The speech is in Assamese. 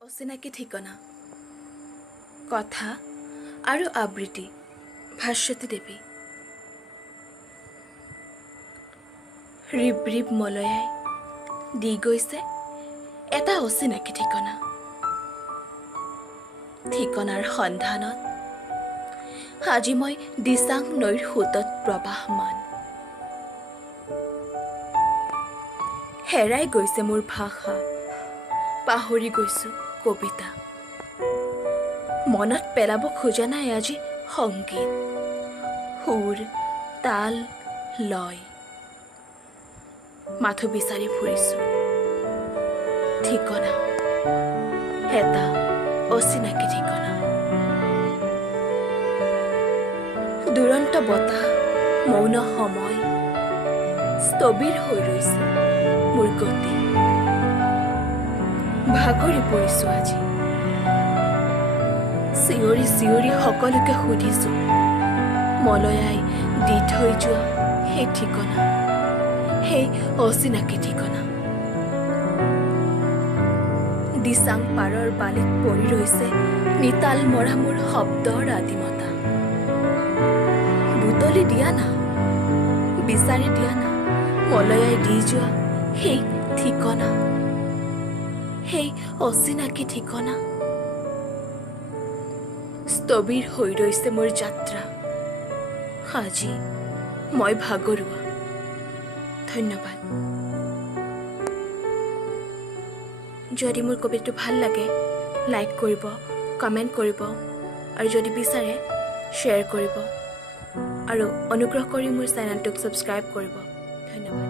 অচিনাকি ঠিকনা কথা আৰু আবৃত্তি ভাস্বতী দেৱী। ৰিব ৰিব মলয়াই দি গৈছে এটা অচিনাকি ঠিকনা। ঠিকনাৰ সন্ধানত আজি মই দিচাং নৈৰ সোঁতত প্ৰবাহমান। হেৰাই গৈছে মোৰ ভাষা, পাহৰি গৈছো কবিতা। মনত পেলাব খোজা নাই আজি সংগীত, সুৰ, তাল, লয়। মাথো বিচাৰি ফুৰিছো ঠিকনা, এটা অচিনাকি ঠিকনা। দুৰন্ত বতাহ, মৌন সময়, স্থবিৰ হৈ ৰৈছে মোৰ গতি। ভাগৰি পৰিছো আজি, চিঞৰি চিঞৰি সকলোকে সুধিছো মলয়াই দি থৈ যোৱা সেই ঠিকনা, সেই অচিনাকি ঠিকনা। দিচাং পাৰৰ বালিত পৰি ৰৈছে নিতাল মৰা মোৰ শব্দৰ আদিমতা। বুটলি দিয়া না, বিচাৰি দিয়া না মলয়াই দি যোৱা সেই ঠিকনা, সেই অচিনাকি ঠিকনা। স্থবিৰ হৈ ৰৈছে মোৰ যাত্ৰা, আজি মই ভাগৰুৱা। ধন্যবাদ। যদি মোৰ কবিতাটো ভাল লাগে লাইক কৰিব, কমেণ্ট কৰিব আৰু যদি বিচাৰে শ্বেয়াৰ কৰিব আৰু অনুগ্ৰহ কৰি মোৰ চেনেলটোক ছাবস্ক্ৰাইব কৰিব। ধন্যবাদ।